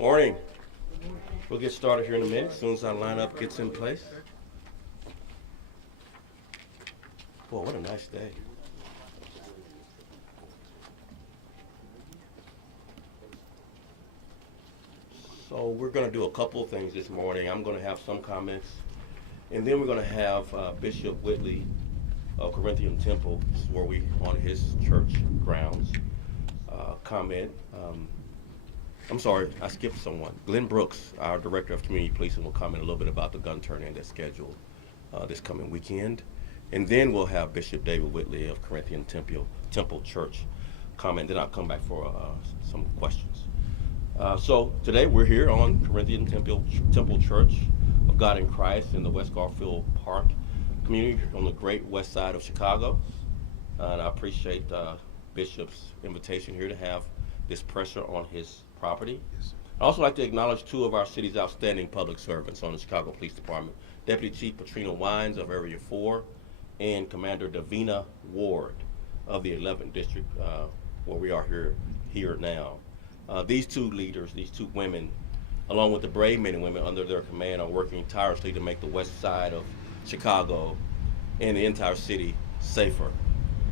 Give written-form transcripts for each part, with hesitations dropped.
Morning. We'll get started here in a minute as soon as our lineup gets in place. Boy, what a nice day. So we're going to do a couple of things this morning. I'm going to have some comments, and then we're going to have Bishop Whitley of Corinthian Temple, this is where we on his church grounds, comment. I'm sorry, I skipped someone. Glenn Brooks, our Director of Community Policing, will comment a little bit about the gun turn-in that's scheduled this coming weekend. And then we'll have Bishop David Whitley of Corinthian Temple Church comment. Then I'll come back for some questions. So today we're here on Corinthian Temple Church of God in Christ in the West Garfield Park community on the great west side of Chicago. And I appreciate Bishop's invitation here to have this pressure on his property. Yes. I'd also like to acknowledge two of our city's outstanding public servants on the Chicago Police Department, Deputy Chief Patrina Wines of Area 4 and Commander Davina Ward of the 11th District, where we are here now. These two leaders, these two women, along with the brave men and women under their command, are working tirelessly to make the west side of Chicago and the entire city safer.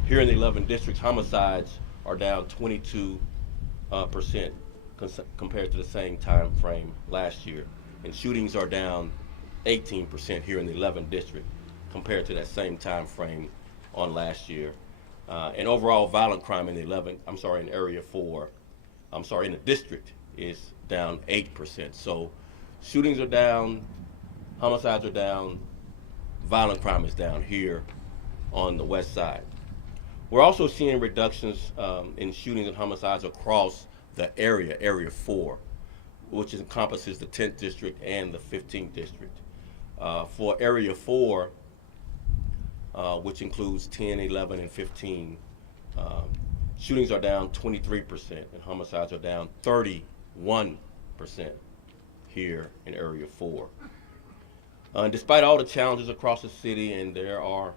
Here in the 11th District, homicides are down 22% compared to the same time frame last year, and shootings are down 18% here in the 11th District compared to that same time frame on last year. And overall violent crime in the Area 4, in the district is down 8%. So shootings are down, homicides are down, violent crime is down here on the west side. We're also seeing reductions in shootings and homicides across the Area 4, which encompasses the 10th District and the 15th District. For Area 4, which includes 10, 11, and 15, shootings are down 23% and homicides are down 31% here in Area 4. Despite all the challenges across the city, and there are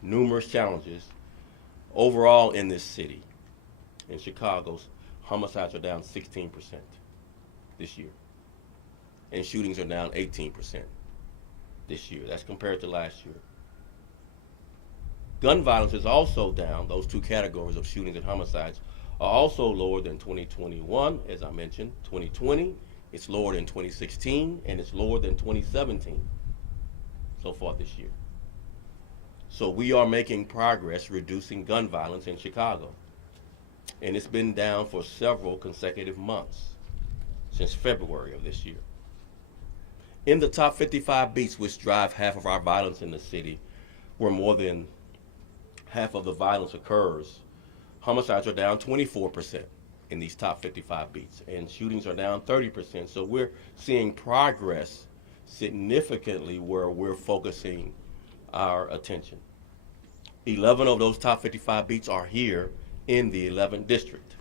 numerous challenges, overall in this city, in Chicago, homicides are down 16% this year, and shootings are down 18% this year. That's compared to last year. Gun violence is also down. Those two categories of shootings and homicides are also lower than 2021, as I mentioned. 2020, it's lower than 2016, and it's lower than 2017 so far this year. So we are making progress reducing gun violence in Chicago. And it's been down for several consecutive months since February of this year. In the top 55 beats, which drive half of our violence in the city, where more than half of the violence occurs, homicides are down 24% in these top 55 beats, and shootings are down 30%. So we're seeing progress significantly where we're focusing our attention. 11 of those top 55 beats are here in the 11th District.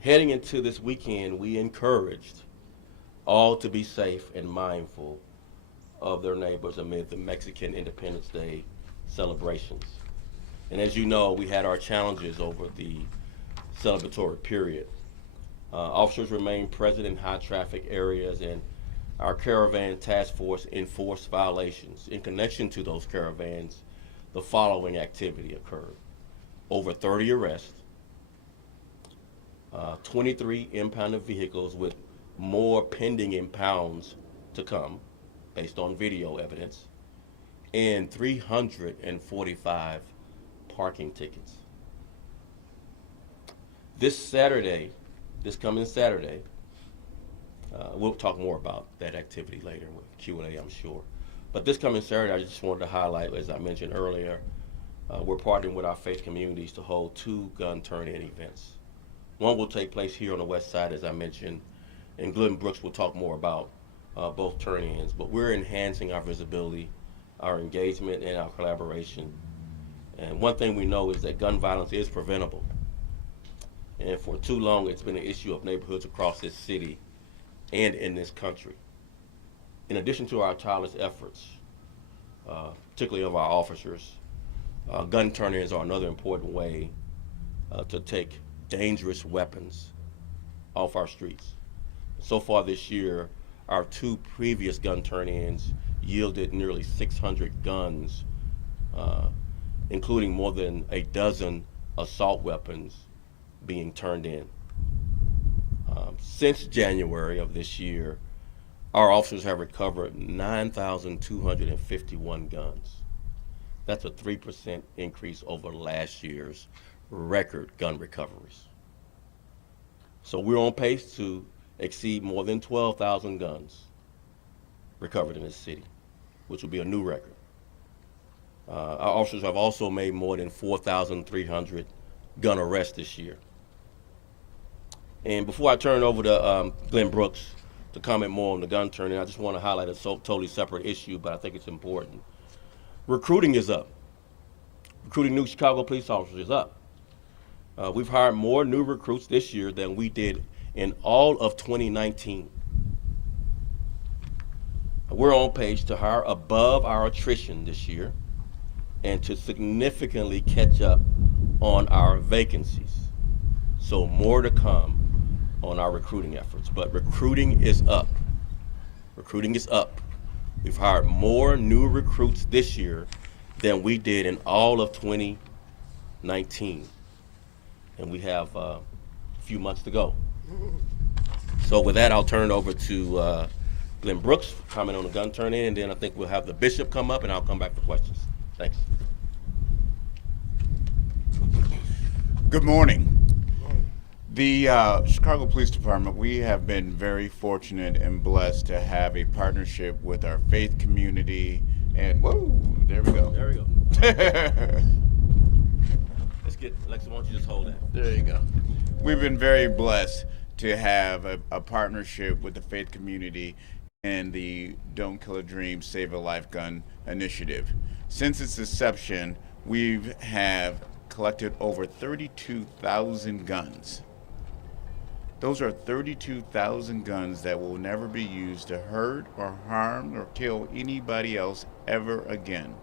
Heading into this weekend, we encouraged all to be safe and mindful of their neighbors amid the Mexican Independence Day celebrations. And as you know, we had our challenges over the celebratory period. Officers remain present in high traffic areas, and our caravan task force enforced violations. In connection to those caravans, the following activity occurred. Over 30 arrests, 23 impounded vehicles with more pending impounds to come based on video evidence, and 345 parking tickets. This coming Saturday, we'll talk more about that activity later with Q&A, I'm sure. But this coming Saturday, I just wanted to highlight, as I mentioned earlier, we're partnering with our faith communities to hold 2 gun turn-in events. One will take place here on the west side, as I mentioned, and Glenn Brooks will talk more about both turn-ins. But we're enhancing our visibility, our engagement, and our collaboration. And one thing we know is that gun violence is preventable. And for too long, it's been an issue of neighborhoods across this city and in this country. In addition to our tireless efforts, particularly of our officers, gun turn-ins are another important way to take dangerous weapons off our streets. So far this year, our 2 previous gun turn-ins yielded nearly 600 guns, uh, including more than a dozen assault weapons being turned in. Since January of this year, our officers have recovered 9,251 guns. That's a 3% increase over last year's record gun recoveries. So we're on pace to exceed more than 12,000 guns recovered in this city, which will be a new record. Our officers have also made more than 4,300 gun arrests this year. And before I turn over to Glenn Brooks to comment more on the gun turning, I just want to highlight a totally separate issue, but I think it's important. Recruiting is up. Recruiting new Chicago police officers is up. We've hired more new recruits this year than we did in all of 2019. We're on pace to hire above our attrition this year and to significantly catch up on our vacancies. So more to come on our recruiting efforts, but recruiting is up. Recruiting is up. We've hired more new recruits this year than we did in all of 2019. And we have a few months to go. So with that, I'll turn it over to Glenn Brooks, comment on the gun turn-in, and then I think we'll have the bishop come up, and I'll come back for questions. Thanks. Good morning. The Chicago Police Department, we have been very fortunate and blessed to have a partnership with our faith community, and whoa, there we go. There we go. Let's get, Alexa, why don't you just hold that? There you go. We've been very blessed to have a partnership with the faith community and the Don't Kill a Dream, Save a Life Gun initiative. Since its inception, we have collected over 32,000 guns. Those are 32,000 guns that will never be used to hurt or harm or kill anybody else ever again.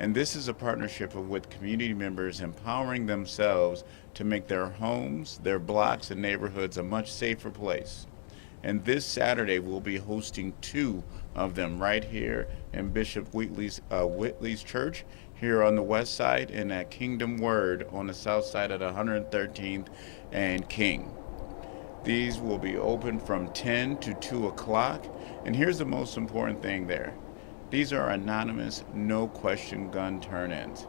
And this is a partnership with community members empowering themselves to make their homes, their blocks, and neighborhoods a much safer place. And this Saturday, we'll be hosting 2 of them right here in Bishop Whitley's church here on the west side, and at Kingdom Word on the south side at 113th and King. These will be open from 10 to 2 o'clock. And here's the most important thing there. These are anonymous, no question gun turn-ins.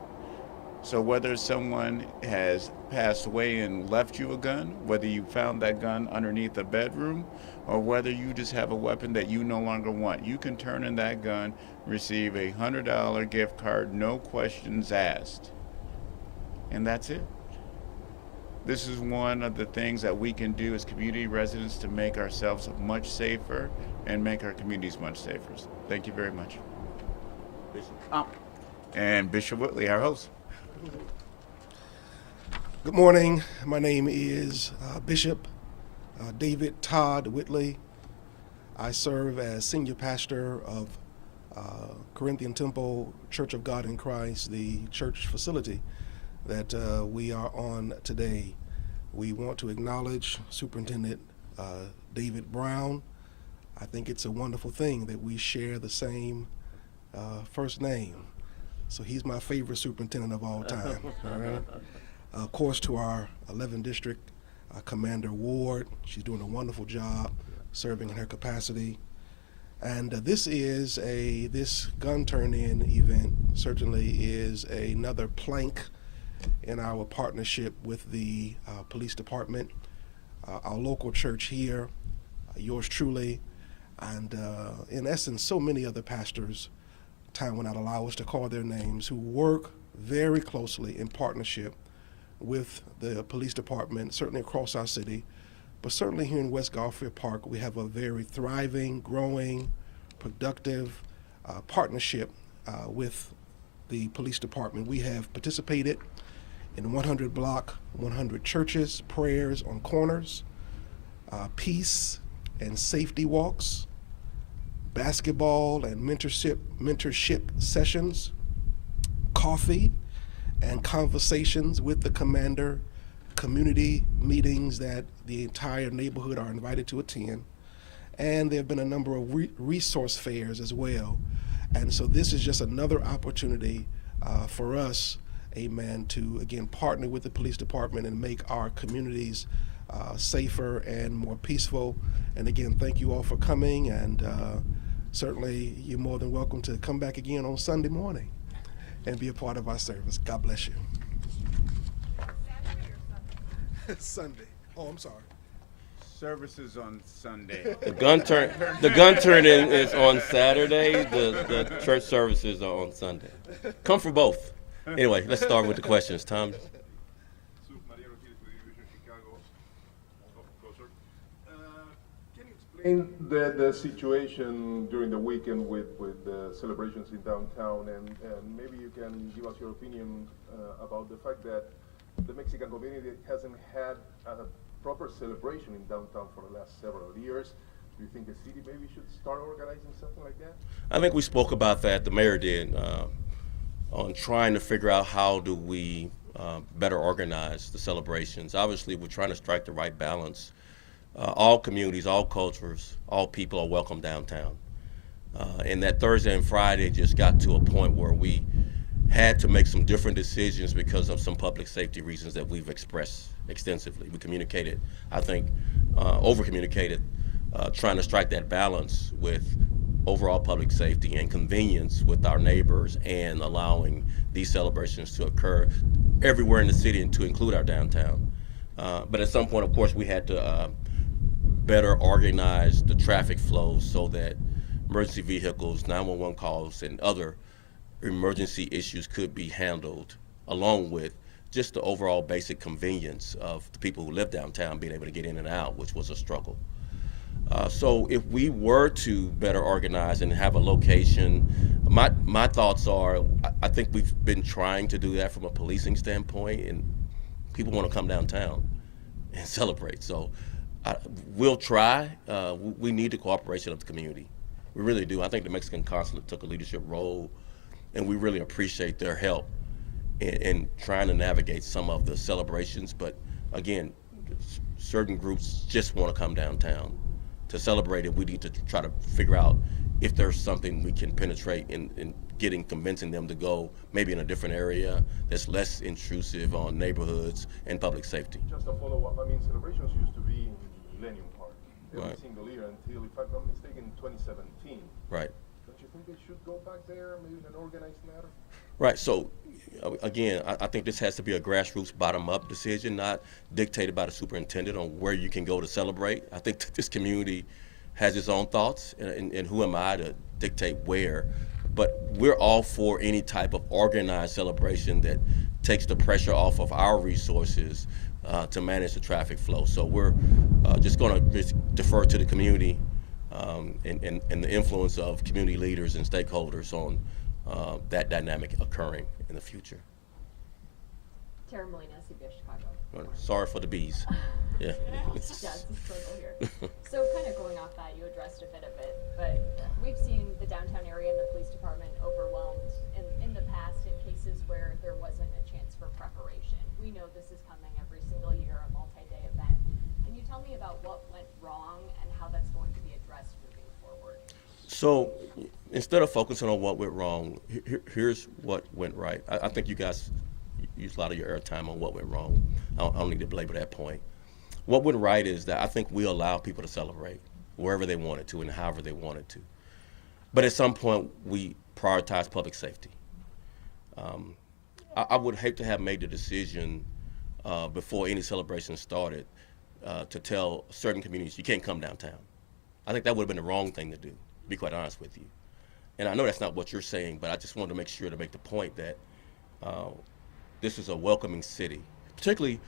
So whether someone has passed away and left you a gun, whether you found that gun underneath a bedroom, or whether you just have a weapon that you no longer want, you can turn in that gun, receive a $100 gift card, no questions asked. And that's it. This is one of the things that we can do as community residents to make ourselves much safer and make our communities much safer. Thank you very much. Bishop. And Bishop Whitley, our host. Good morning. My name is Bishop David Todd Whitley. I serve as senior pastor of Corinthian Temple Church of God in Christ, the church facility that we are on today. We want to acknowledge Superintendent David Brown. I think it's a wonderful thing that we share the same first name. So he's my favorite superintendent of all time. All right. Of course, to our 11th District Commander Ward, she's doing a wonderful job serving in her capacity. And this gun turn-in event certainly is another plank in our partnership with the police department, our local church here, yours truly, and in essence, so many other pastors, time will not allow us to call their names, who work very closely in partnership with the police department, certainly across our city, but certainly here in West Garfield Park, we have a very thriving, growing, productive partnership with the police department. We have participated in 100 block, 100 churches, prayers on corners, peace and safety walks, basketball and mentorship sessions, coffee and conversations with the commander, community meetings that the entire neighborhood are invited to attend. and there have been a number of resource fairs as well. And so this is just another opportunity for us, amen, to again partner with the police department and make our communities safer and more peaceful. And again, thank you all for coming, and certainly you're more than welcome to come back again on Sunday morning and be a part of our service. God bless you. Sunday. Oh, I'm sorry. Services on Sunday. The gun turning is on Saturday. The church services are on Sunday. Come for both. Anyway, let's start with the questions. Tom. Explain the situation during the weekend with the celebrations in downtown, and maybe you can give us your opinion about the fact that the Mexican community hasn't had a proper celebration in downtown for the last several years. Do you think the city maybe should start organizing something like that? I think we spoke about that, the mayor did, on trying to figure out how do we better organize the celebrations. Obviously, we're trying to strike the right balance. All communities, all cultures, all people are welcome downtown. And that Thursday and Friday just got to a point where we had to make some different decisions because of some public safety reasons that we've expressed extensively. We communicated, I think, over-communicated, trying to strike that balance with overall public safety and convenience with our neighbors, and allowing these celebrations to occur everywhere in the city and to include our downtown. But at some point, of course, we had to better organize the traffic flow so that emergency vehicles, 911 calls, and other emergency issues could be handled, along with just the overall basic convenience of the people who live downtown being able to get in and out, which was a struggle. So if we were to better organize and have a location, my thoughts are, I think we've been trying to do that from a policing standpoint, and people want to come downtown and celebrate. So we'll try. We need the cooperation of the community. We really do. I think the Mexican consulate took a leadership role, and we really appreciate their help in trying to navigate some of the celebrations. But again, certain groups just want to come downtown to celebrate it. We need to try to figure out if there's something we can penetrate in convincing them to go maybe in a different area that's less intrusive on neighborhoods and public safety. Just a follow-up. I mean, celebrations used to be in Millennium Park every Right. single year until, if I'm not mistaken, 2017. Right. Don't you think they should go back there, maybe in an organized manner? Right. So again, I think this has to be a grassroots, bottom-up decision, not dictated by the superintendent on where you can go to celebrate. I think this community has its own thoughts, and who am I to dictate where? But we're all for any type of organized celebration that takes the pressure off of our resources to manage the traffic flow. So we're just going to defer to the community and the influence of community leaders and stakeholders on that dynamic occurring in the future. Tara Molina, CPD Chicago. Sorry for the bees. Yeah. Yeah, it's a struggle here. So kind of going off that, you addressed a bit of it, but we've seen the downtown area and the police department overwhelmed in the past in cases where there wasn't a chance for preparation. We know this is coming every single year, a multi-day event. Can you tell me about what went wrong and how that's going to be addressed moving forward? So instead of focusing on what went wrong, here's what went right. I think you guys used a lot of your airtime on what went wrong. I don't need to belabor that point. What went right is that I think we allow people to celebrate wherever they wanted to and however they wanted to. But at some point, we prioritize public safety. I would hate to have made the decision before any celebration started to tell certain communities, you can't come downtown. I think that would have been the wrong thing to do, to be quite honest with you. And I know that's not what you're saying, but I just wanted to make sure to make the point that this is a welcoming city, particularly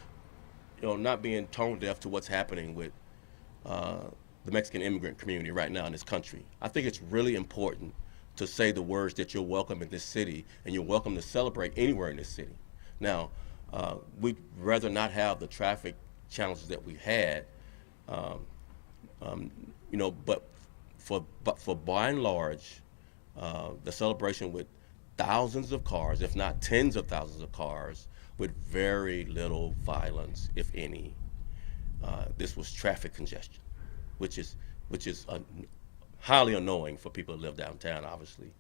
not being tone deaf to what's happening with the Mexican immigrant community right now in this country. I think it's really important to say the words that you're welcome in this city and you're welcome to celebrate anywhere in this city. Now, we'd rather not have the traffic challenges that we had, but for by and large, the celebration with thousands of cars, if not tens of thousands of cars, with very little violence, if any. This was traffic congestion, which is which is highly annoying for people who live downtown, obviously,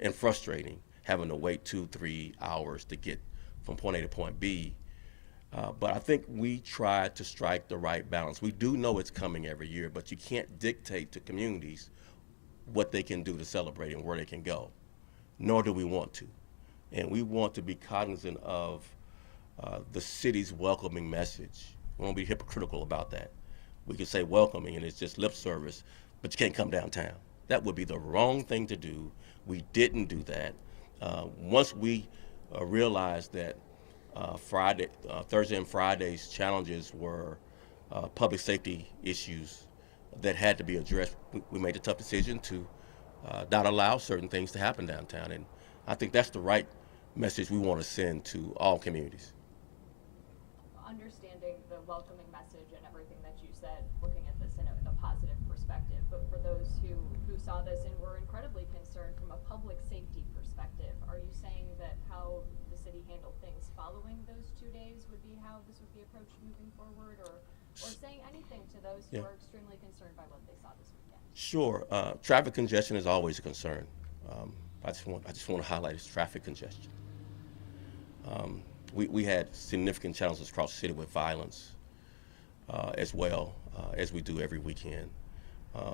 and frustrating having to wait 2-3 hours to get from point A to point B. But I think we try to strike the right balance. We do know it's coming every year, but you can't dictate to communities what they can do to celebrate and where they can go, nor do we want to. And we want to be cognizant of the city's welcoming message. We won't be hypocritical about that. We could say welcoming and it's just lip service, but you can't come downtown. That would be the wrong thing to do. We didn't do that. Once we realized that Thursday and Friday's challenges were public safety issues that had to be addressed, we made the tough decision to not allow certain things to happen downtown. And I think that's the right message we want to send to all communities. Understanding the welcoming message and everything that you said, looking at this in a positive perspective, but for those who saw this and were incredibly concerned from a public safety perspective, are you saying that how the city handled things following those 2 days would be how this would be approached moving forward, or saying anything to those who are extremely concerned by what they saw this weekend? Sure. Traffic congestion is always a concern. I just want to highlight it's traffic congestion. We had significant challenges across the city with violence as well as we do every weekend.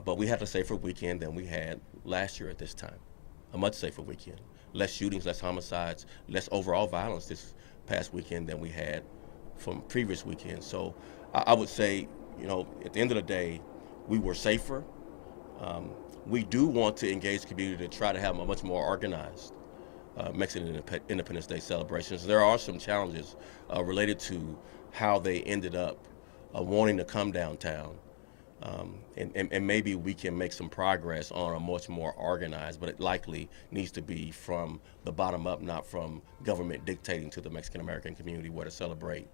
But we had a safer weekend than we had last year at this time, a much safer weekend. Less shootings, less homicides, less overall violence this past weekend than we had from previous weekends. So I would say, at the end of the day, we were safer. We do want to engage the community to try to have a much more organized Mexican Independence Day celebrations. There are some challenges related to how they ended up wanting to come downtown. And maybe we can make some progress on a much more organized, but it likely needs to be from the bottom up, not from government dictating to the Mexican American community where to celebrate.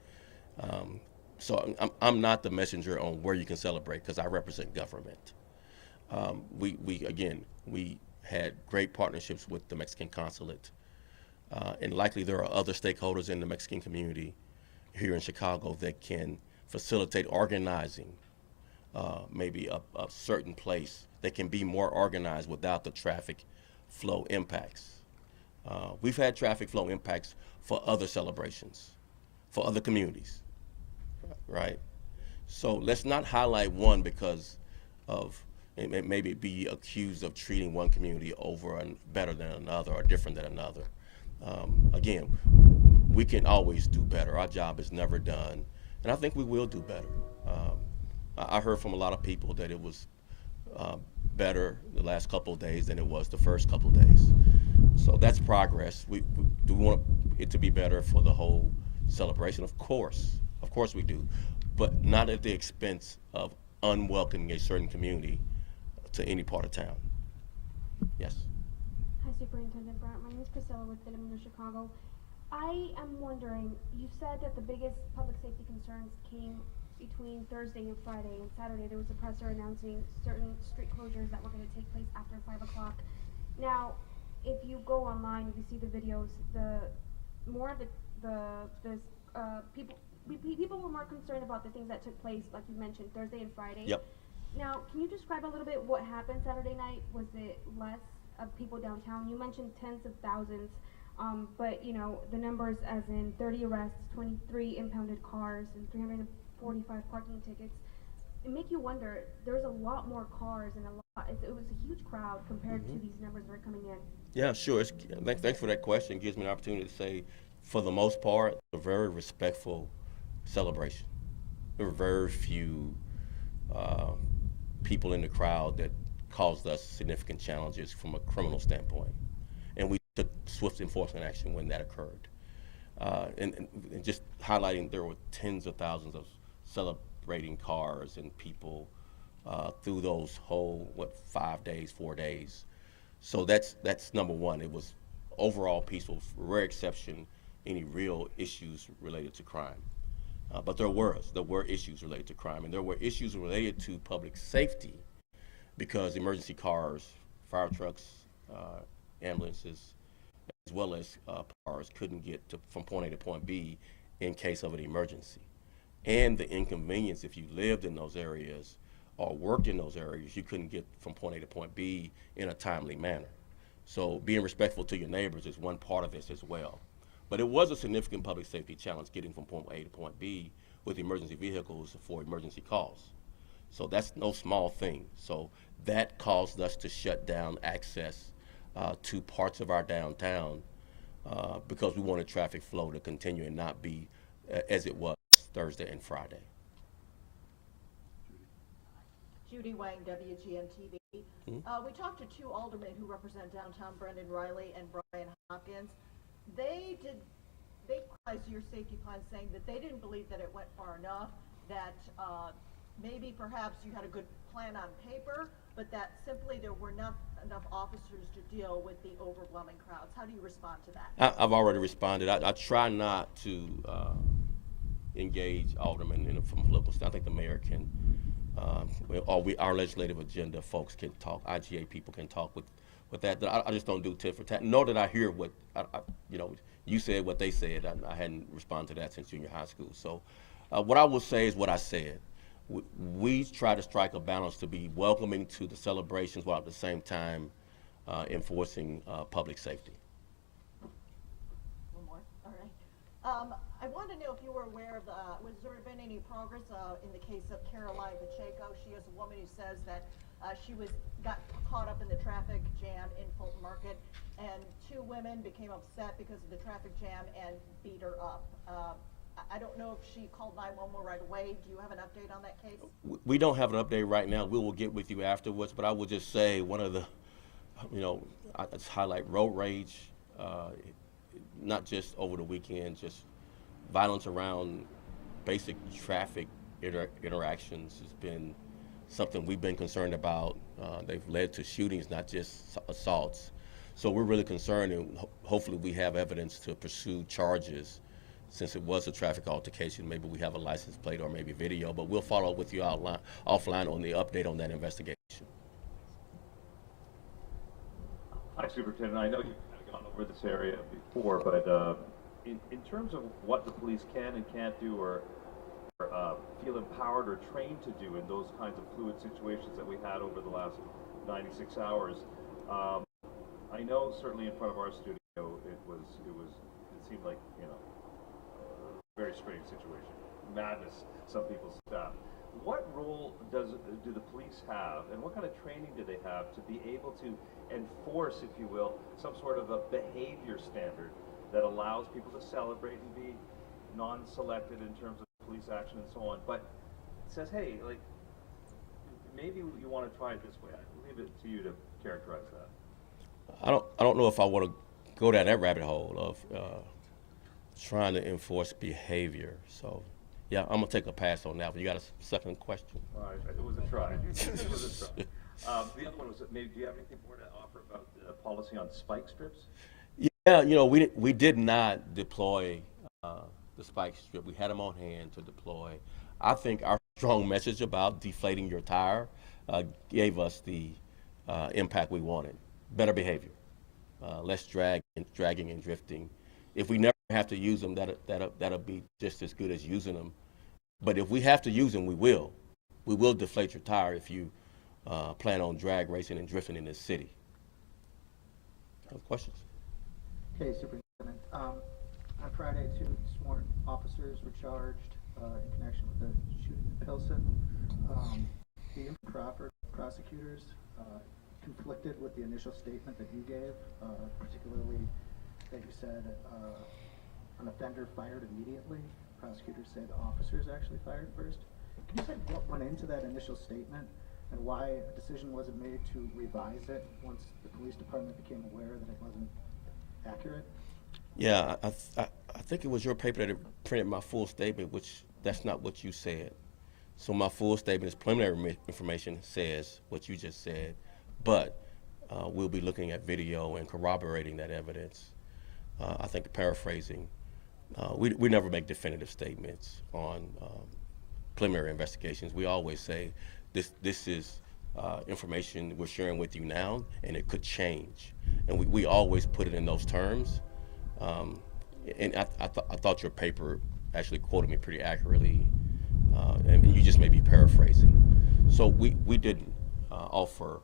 So I'm not the messenger on where you can celebrate because I represent government. We had great partnerships with the Mexican consulate. And likely there are other stakeholders in the Mexican community here in Chicago that can facilitate organizing maybe a certain place that can be more organized without the traffic flow impacts. We've had traffic flow impacts for other celebrations, for other communities, right? So let's not highlight one because of maybe be accused of treating one community over and better than another or different than another. Again, we can always do better. Our job is never done, and I think we will do better. I heard from a lot of people that it was better the last couple of days than it was the first couple of days. So that's progress. We do want it to be better for the whole celebration, of course we do, but not at the expense of unwelcoming a certain community to any part of town. Yes. Hi, Superintendent Brandt. My name is Priscilla with Philomena Chicago. I am wondering, you said that the biggest public safety concerns came between Thursday and Friday, and Saturday there was a presser announcing certain street closures that were going to take place after 5 o'clock. Now, if you go online, if you see the videos, people were more concerned about the things that took place, like you mentioned, Thursday and Friday. Yep. Now, can you describe a little bit what happened Saturday night? Was it less of people downtown? You mentioned tens of thousands, but the numbers as in 30 arrests, 23 impounded cars, and 345 parking tickets. It make you wonder. There's a lot more cars and it was a huge crowd compared to these numbers that are coming in. Yeah, sure. Thanks for that question. It gives me an opportunity to say, for the most part, a very respectful celebration. There were very few people in the crowd that caused us significant challenges from a criminal standpoint. And we took swift enforcement action when that occurred. And just highlighting, there were tens of thousands of celebrating cars and people through those whole, 4 days. So that's number one. It was overall peaceful, rare exception, any real issues related to crime. But there were issues related to crime, and there were issues related to public safety because emergency cars, fire trucks, ambulances, as well as cars couldn't get from point A to point B in case of an emergency. And the inconvenience if you lived in those areas or worked in those areas, you couldn't get from point A to point B in a timely manner. So being respectful to your neighbors is one part of this as well. But it was a significant public safety challenge getting from point A to point B with emergency vehicles for emergency calls. So that's no small thing. So that caused us to shut down access to parts of our downtown because we wanted traffic flow to continue and not be as it was Thursday and Friday. Judy Wang, WGN-TV. We talked to two aldermen who represent downtown, Brendan Riley and Brian Hopkins. They criticized your safety plan, saying that they didn't believe that it went far enough, that maybe perhaps you had a good plan on paper, but that simply there were not enough officers to deal with the overwhelming crowds. How do you respond to that? I've already responded. I try not to engage aldermen from political stuff. I think the mayor can, our legislative agenda folks can talk, IGA people can talk with that. I just don't do tit for tat. Nor did I hear what, you said what they said. I hadn't responded to that since junior high school. So what I will say is what I said. We try to strike a balance to be welcoming to the celebrations while at the same time enforcing public safety. One more, all right. I want to know if you were aware of was there been any progress in the case of Caroline Pacheco? She is a woman who says that she got caught up in the traffic jam in Fulton Market, and two women became upset because of the traffic jam and beat her up. I don't know if she called 911 right away. Do you have an update on that case? We don't have an update right now. We will get with you afterwards, but I will just say one of the, I just highlight road rage, not just over the weekend, just violence around basic traffic interactions has been something we've been concerned about. They've led to shootings, not just assaults. So we're really concerned, and hopefully we have evidence to pursue charges. Since it was a traffic altercation, maybe we have a license plate or maybe video, but we'll follow up with you offline on the update on that investigation. Hi, Superintendent. I know you've kind of gone over this area before, but in terms of what the police can and can't do or feel empowered or trained to do in those kinds of fluid situations that we had over the last 96 hours, I know certainly in front of our studio it seemed like, very strange situation, madness, some people's staff. What role do the police have, and what kind of training do they have to be able to enforce, if you will, some sort of a behavior standard that allows people to celebrate and be non-selected in terms of police action and so on, but says, hey, like, maybe you want to try it this way. I leave it to you to characterize that. I don't know if I want to go down that rabbit hole of trying to enforce behavior. So, yeah, I'm gonna take a pass on that one. You got a second question? All right, it was a try. It was a try. The other one was, maybe, do you have anything more to offer about the policy on spike strips? Yeah, we did not deploy the spike strip. We had them on hand to deploy. I think our strong message about deflating your tire gave us the impact we wanted. Better behavior, less dragging and drifting. If we never have to use them, that'll be just as good as using them. But if we have to use them, we will. We will deflate your tire if you plan on drag racing and drifting in this city. Questions? Okay, Superintendent. On Friday, 2 sworn officers were charged in connection with the shooting in Pilsen. The improper prosecutors conflicted with the initial statement that you gave, particularly that you said an offender fired immediately. Prosecutors say the officers actually fired first. Can you say what went into that initial statement and why a decision wasn't made to revise it once the police department became aware that it wasn't accurate? Yeah, I think it was your paper that printed my full statement, which that's not what you said. So my full statement is preliminary information, says what you just said, but we'll be looking at video and corroborating that evidence. I think paraphrasing, we never make definitive statements on preliminary investigations. We always say this is information we're sharing with you now, and it could change. And we always put it in those terms. And I thought your paper actually quoted me pretty accurately, and you just may be paraphrasing. So we didn't offer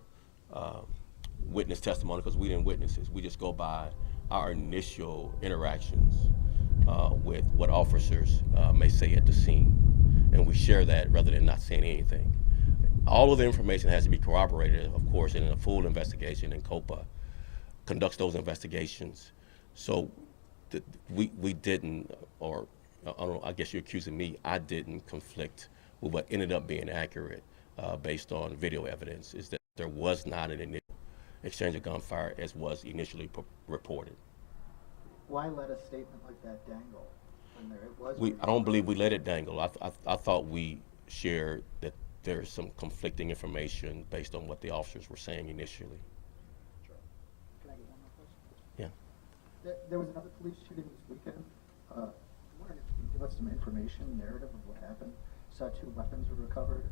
witness testimony because we didn't witness this. We just go by our initial interactions with what officers may say at the scene, and we share that rather than not saying anything. All of the information has to be corroborated, of course, in a full investigation, and COPA conducts those investigations. So we didn't, or I don't know, I guess you're accusing me, I didn't conflict with what ended up being accurate based on video evidence, is that there was not an initial exchange of gunfire as was initially reported. Why let a statement like that dangle when there it was? I don't believe we let it dangle. I thought we shared that there's some conflicting information based on what the officers were saying initially. Sure. Can I get one more question? Yeah. There was another police shooting this weekend. I'm wondering if you can give us some information, narrative of what happened. Saw 2 weapons were recovered.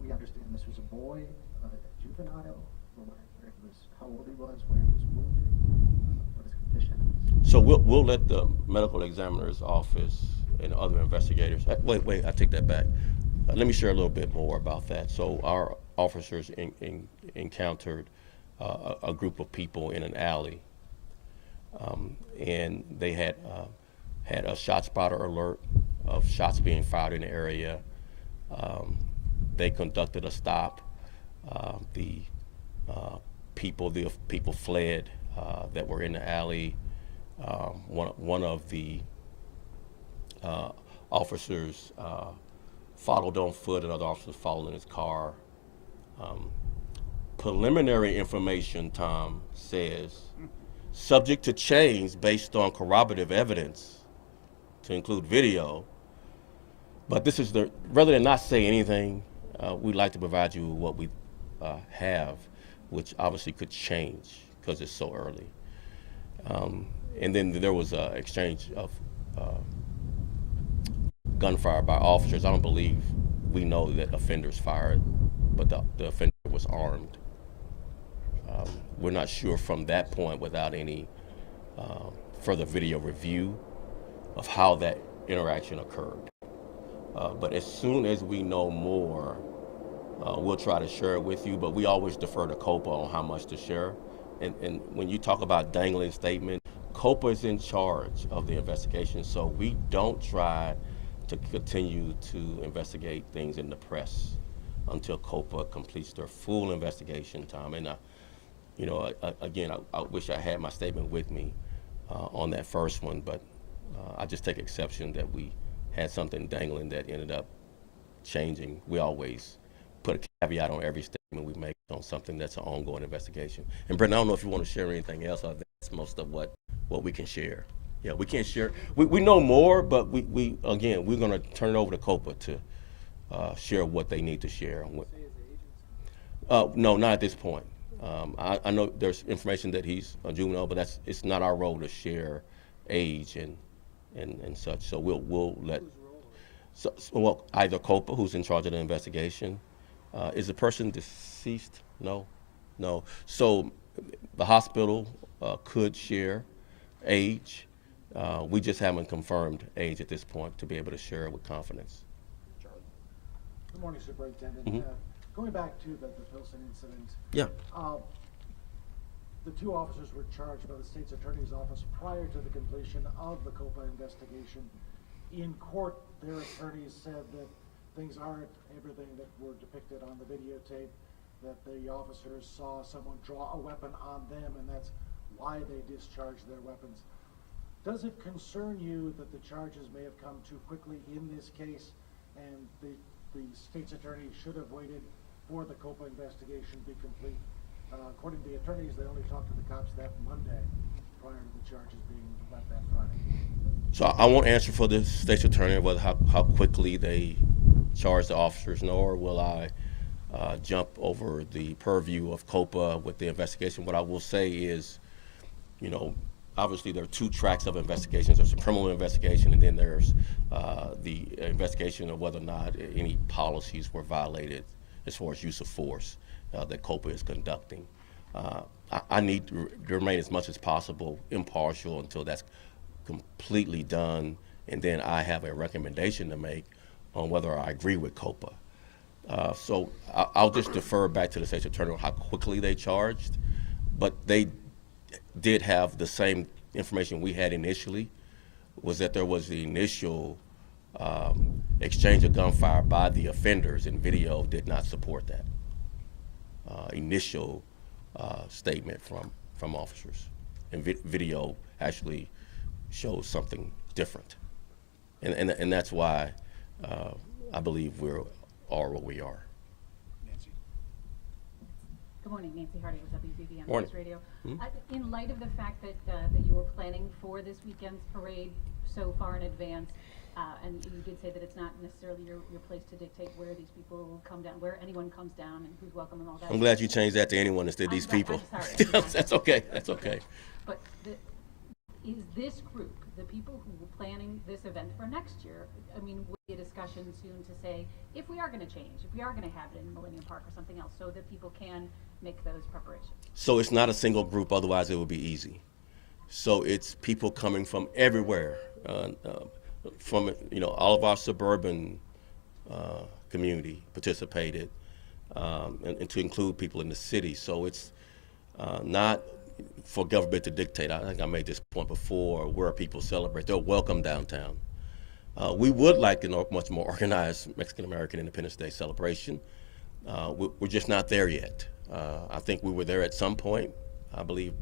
We understand this was a boy, a juvenile. We're wondering where he was, how old he was, where he was wounded, what his condition is. So we'll let the medical examiner's office and other investigators. Wait, I take that back. Let me share a little bit more about that. So our officers encountered a group of people in an alley, and they had a shot spotter alert of shots being fired in the area. They conducted a stop. The people fled that were in the alley. One of the officers followed on foot, and other officers followed in his car. Preliminary information, Tom, says, subject to change based on corroborative evidence, to include video. But this is rather than not say anything, we'd like to provide you what we have, which obviously could change because it's so early. And then there was an exchange of gunfire by officers. I don't believe we know that offenders fired, but the offender was armed. We're not sure from that point, without any further video review, of how that interaction occurred. But as soon as we know more, we'll try to share it with you, but we always defer to COPA on how much to share. And when you talk about dangling statement, COPA is in charge of the investigation, so we don't try to continue to investigate things in the press until COPA completes their full investigation, Tom. And again, I wish I had my statement with me on that first one, but I just take exception that we had something dangling that ended up changing. We always put a caveat on every statement we make on something that's an ongoing investigation. And Brendan, I don't know if you want to share anything else. I think that's most of what we can share. Yeah, we can't share. We know more, but we're going to turn it over to COPA to share what they need to share. No, not at this point. I know there's information that he's a juvenile, but it's not our role to share age and such. So we'll let. Well, either COPA, who's in charge of the investigation. Is the person deceased? No. So the hospital could share age. We just haven't confirmed age at this point to be able to share it with confidence. Good morning, Superintendent. Mm-hmm. Going back to the Pilsen incident. Yeah. The 2 officers were charged by the state's attorney's office prior to the completion of the COPA investigation. In court, their attorneys said that things aren't everything that were depicted on the videotape, that the officers saw someone draw a weapon on them, and that's why they discharged their weapons. Does it concern you that the charges may have come too quickly in this case, and the state's attorney should have waited for the COPA investigation to be complete? According to the attorneys, they only talked to the cops that Monday prior to the charges being let that Friday. So I won't answer for the state's attorney whether how quickly they charge the officers, nor will I jump over the purview of COPA with the investigation. What I will say is, obviously there are 2 tracks of investigations. There's a criminal investigation, and then there's the investigation of whether or not any policies were violated as far as use of force that COPA is conducting. I need to remain as much as possible impartial until that's completely done, and then I have a recommendation to make on whether I agree with COPA. So I'll just defer back to the state's attorney on how quickly they charged, but they did have the same information we had initially, was that there was the initial exchange of gunfire by the offenders, and video did not support that initial statement from officers. And video actually shows something different. And that's why I believe we are what we are. Nancy. Good morning, Nancy Hardy with WBB on Morning. News Radio. Mm-hmm. In light of the fact that you were planning for this weekend's parade so far in advance, and you did say that it's not necessarily your place to dictate where these people come down, where anyone comes down and who's welcome and all that. I'm glad you changed that to anyone instead of these people. I'm sorry. That's okay. That's okay. But is this group, the people who were planning this event for next year, I mean, will be a discussion soon to say, if we are going to change, if we are going to have it in Millennium Park or something else, so that people can make those preparations? So it's not a single group, otherwise it would be easy. So it's people coming from everywhere, from all of our suburban community participated, and to include people in the city. So it's not for government to dictate. I think I made this point before, where people celebrate. They're welcome downtown. We would like a much more organized Mexican American Independence Day celebration. We're just not there yet. I think we were there at some point, I believe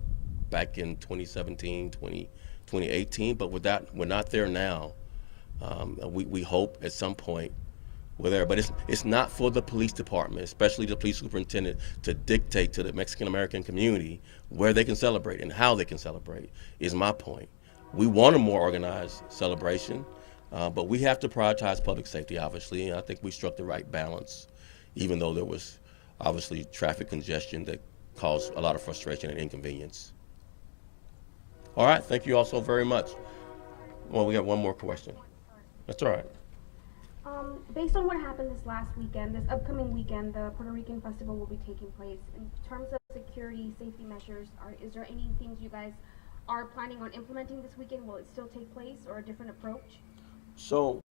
back in 2017, 2018, but we're not there now. We hope at some point we're there, but it's not for the police department, especially the police superintendent, to dictate to the Mexican American community where they can celebrate and how they can celebrate, is my point. We want a more organized celebration, but we have to prioritize public safety, obviously, and I think we struck the right balance, even though there was obviously traffic congestion that caused a lot of frustration and inconvenience. All right, thank you all so very much. Well, we got one more question. That's all right. Based on what happened this last weekend, this upcoming weekend, the Puerto Rican Festival will be taking place. In terms of security, safety measures, is there any things you guys are planning on implementing this weekend? Will it still take place, or a different approach? So,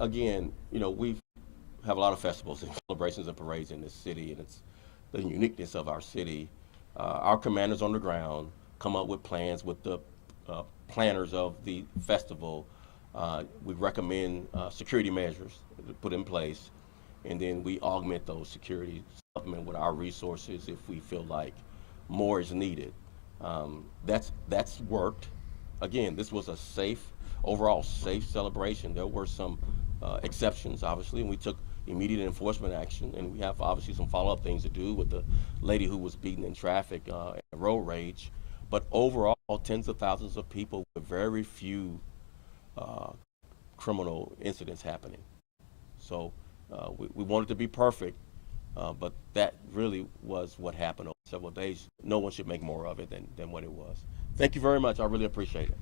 again, we have a lot of festivals and celebrations and parades in this city, and it's the uniqueness of our city. Our commanders on the ground come up with plans with the planners of the festival. We recommend security measures to put in place, and then we augment those security supplement with our resources if we feel like more is needed. That's worked. Again, this was a overall safe celebration. There were some exceptions, obviously, and we took immediate enforcement action, and we have obviously some follow-up things to do with the lady who was beaten in traffic and road rage. But overall, tens of thousands of people with very few criminal incidents happening. So we wanted to be perfect, but that really was what happened over several days. No one should make more of it than what it was. Thank you very much. I really appreciate it.